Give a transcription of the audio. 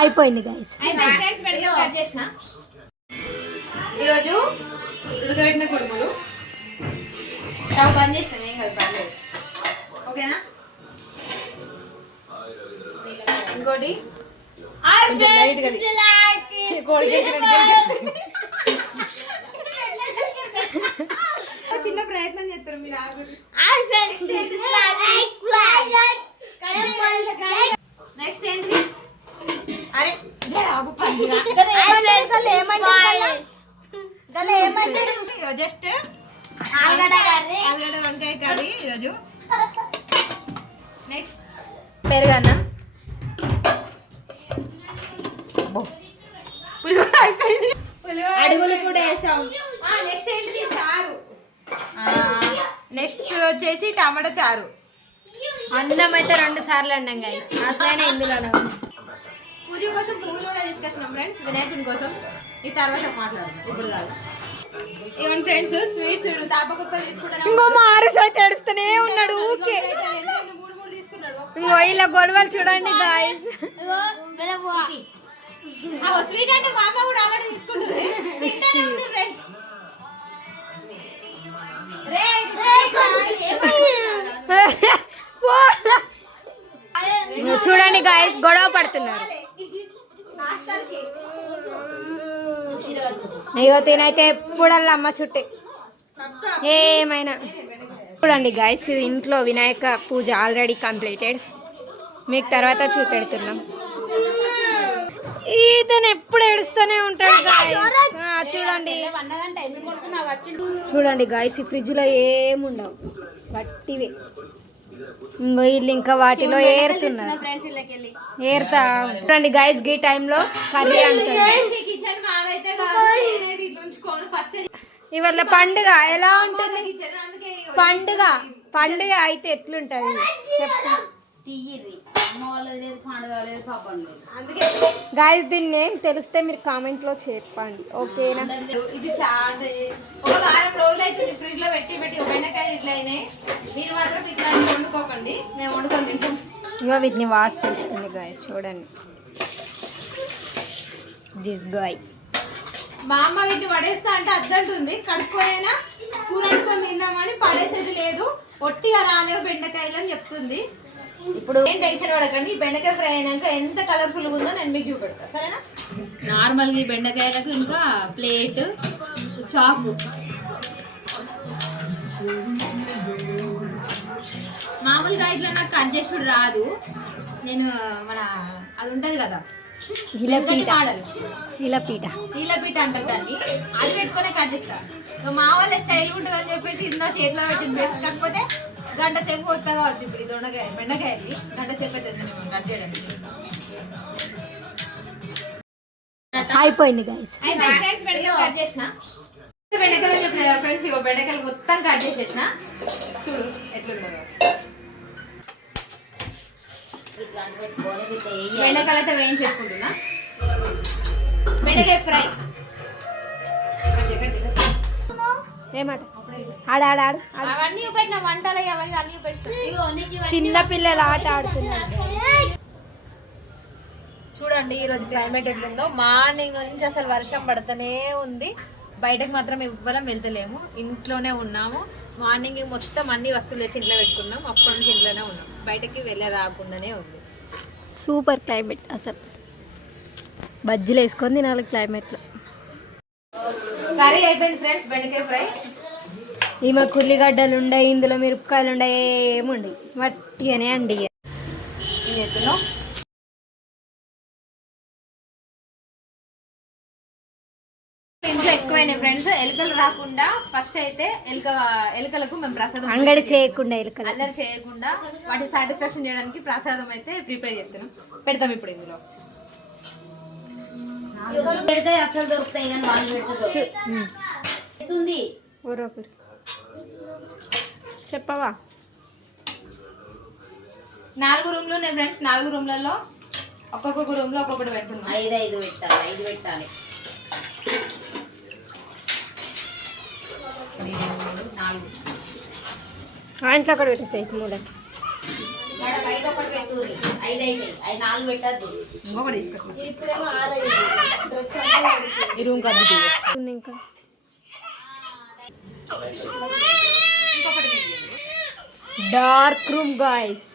అయిపోయింది గైస్. ఈరోజు ఉడకబెట్టిన కుడుములు స్టవ్ బంద్ చేసిన ఏం కాదు పర్లేదు ఓకేనా. ఇంకోటి చిన్న ప్రయత్నం చేస్తారు మీరు. నెక్స్ట్ ఏంటి? అరే జస్ట్ ఆలుగడ్డ వంకాయ కర్రీ ఈరోజు. నెక్స్ట్ పెరుగన్నం, అడుగులు కూడా వేసాం. నెక్స్ట్ ఏంటిది? చారు. నెక్స్ట్ వచ్చేసి టమాటా చారు. అన్నం అయితే 2 సార్లు అన్నాం గైస్. అట్లనే ఇందులో పూజ కోసం పువ్వులు కూడా తీసుకొచ్చినాం ఫ్రెండ్స్, వినాయకుని కోసం. ఈ తర్వాత మాట్లాడదాం, ఇప్పుడు కాదు. ఇవన్నీ ఫ్రెండ్స్ స్వీట్స్ తాపకొక్కలు తీసుకుంటాను. ఇంకో మారుష్ అయితే ఏడుస్తూనే ఉన్నాడు ఊకే. ఇంకో ఇలా గొడవలు చూడండి గాయస్. స్వీట్ అంటే మా అమ్మ కూడా ఆల్రెడీ తీసుకుంటుంది ఫ్రెండ్స్. చూడండి గాయస్ గొడవ పడుతున్నారు. అయ్యో తినైతే ఎప్పుడల్లా అమ్మ చుట్టే ఏమైనా. చూడండి గాయస్ ఇంట్లో వినాయక పూజ ఆల్రెడీ కంప్లీటెడ్. మీకు తర్వాత చూపెడుతున్నాం. ఇతను ఎప్పుడు ఏడుస్తూనే ఉంటాడు గాయస్. చూడండి చూడండి గాయస్ ఈ ఫ్రిడ్జ్లో ఏముండవు వట్టివే. ఇంకో వీళ్ళు ఇంకా వాటిలో ఏరుతున్నారు. ఏరుతా చూడండి గాయస్ గీ టైంలో కర్రీ అంటారు. ఇవాళ పండుగ ఎలా ఉంటుంది? పండుగ అయితే ఎట్లుంటది చెప్పు గాయస్. దీన్ని ఏం తెలిస్తే మీరు కామెంట్ లో చెప్పండి ఓకేనా. ఇది చాలా ఒక వారం రోజులు అవుతుంది ఫ్రిడ్జ్ లో పెట్టి బెండకాయలు ఇట్లా అయినాయి. మీరు మాత్రం ఇట్లా వండుకోకండి, మేము వండుకొని తింటాం. ఇగో వీటిని వాష్ చేస్తుంది గాయస్ చూడండి. దిస్ గాయ్ మా అమ్మ వీటిని పడేస్తా అంటే అద్దంటుంది. కడుక్కోనైనా కూర వండుకొని తిందామని పడేసేది లేదు. ఒట్టిగా రాలేవు బెండకాయలు అని చెప్తుంది. ఇప్పుడు ఏం టెన్షన్ పడకండి, బెండకాయ ఫ్రై అయినాక ఎంత కలర్ఫుల్ ఉందో నేను మీకు చూపెడతా సరేనా. నార్మల్గా ఈ బెండకాయలకు ఇంకా ప్లేట్ చాకు మామూలుగా ఇట్లా నాకు కట్ చేసుడు రాదు. నేను మన అది ఉంటుంది కదా ఇలపీట అంటారు దాన్ని, అది పెట్టుకునే కట్ చేస్తాను. మా వాళ్ళ స్టైల్ ఉంటుంది అని చెప్పేసి ఇందా చేతిలో పెట్టి కాకపోతే గంట సేపు కొత్తగా కావచ్చు. ఇప్పుడు ఇది బెండకాయలు గంట సేపు అవుతుంది కట్ చేయడానికి. అయిపోయింది గైస్. కట్ చేసిన బెండకాయలు చెప్పిన కదా ఫ్రెండ్స్. ఇగో బెండకాయలు మొత్తం కట్ చేసేసిన. చూడు ఎట్లుండదో. బెండకాయలు అయితే వేయించేసుకుంటున్నా. బెండకాయ ఫ్రై ఏమాట ఆడాడు అవన్నీ పెట్టిన వంటలు అవన్నీ పెట్టిన చిన్న పిల్లలు ఆట ఆడుతున్నారు. చూడండి ఈరోజు క్లైమేట్ ఎట్లుందో. మార్నింగ్ నుంచి అసలు వర్షం పడుతూనే ఉంది. బయటకు మాత్రం ఇవ్వడం వెళ్తలేము, ఇంట్లోనే ఉన్నాము. మార్నింగ్ మొత్తం అన్ని వస్తువులు తెచ్చి ఇంట్లో పెట్టుకున్నాం. అప్పటి నుంచి ఇంట్లోనే ఉన్నాం, బయటకి వెళ్ళే రాకుండానే ఉంది. సూపర్ క్లైమేట్ అసలు. బజ్జీలు వేసుకొని తినాలి క్లైమేట్లో. కర్రీ అయిపోయింది ఫ్రెండ్స్, బెండకాయ ఫ్రై. ఈమె ఉల్లిగడ్డలు ఉండయి, ఇందులో మిరపకాయలు ఉండయి, ఏముండి వట్టిగానే అండి. ఏం చేస్తున్నావు? ఇంట్లో ఎక్కువైనాయి ఫ్రెండ్స్. ఎలుకలు రాకుండా ఫస్ట్ అయితే ఎలుకలకు మేము ప్రసాదం అంగడి చేయకుండా అల్లరి చేయకుండా వాటి సాటిస్ఫాక్షన్ చేయడానికి ప్రసాదం అయితే ప్రిపేర్ చేస్తున్నాం, పెడతాం ఇప్పుడు ఇందులో. పెడితే అసలు దొరుకుతాయి కానీ వాళ్ళు పెడుతుంది. చెప్పవా? 4 రూమ్లు ఉన్నాయి ఫ్రెండ్స్. 4 రూమ్లలో ఒక్కొక్క రూమ్లో ఒక్కొక్కటి పెడుతున్నాం. 5 పెట్టాలి, 5 పెట్టాలి. 4 ఇంట్లో అక్కడ పెట్టేసాయి మూల. బయట పెట్టు 5 అయితే 4 పెట్టద్దు. ఇంకొకటి తీసుకొచ్చి ఇప్పుడేమో 6 అయింది. డ్రెస్ అంటే ఈ రూమ్ కది ఇంకా డార్క్ రూమ్ గాయ్స్.